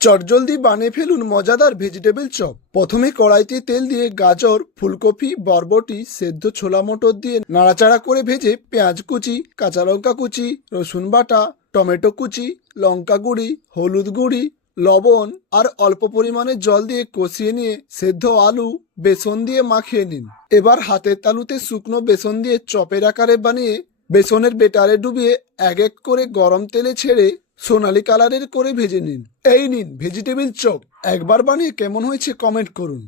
চটজলদি বানিয়ে ফেলুন মজাদার ভেজিটেবল চপ। প্রথমে কড়াইতে তেল দিয়ে গাজর, ফুলকপি, বরবটি, সেদ্ধ ছোলা মটর দিয়ে নাড়াচাড়া করে ভেজে পেঁয়াজ কুচি, কাঁচা লঙ্কা কুচি, রসুন বাটা, টমেটো কুচি, লঙ্কা গুঁড়ি, হলুদ গুঁড়ি, লবণ আর অল্প পরিমাণে জল দিয়ে কষিয়ে নিয়ে সেদ্ধ আলু বেসন দিয়ে মাখিয়ে নিন। এবার হাতের তালুতে শুকনো বেসন দিয়ে চপের আকারে বানিয়ে বেসনের বেটারে ডুবিয়ে এক এক করে গরম তেলে ছেড়ে সোনালী কালারের করে ভেজে নিন। এই নিন ভেজিটেবল চপ। একবার বানিয়ে কেমন হয়েছে কমেন্ট করুন।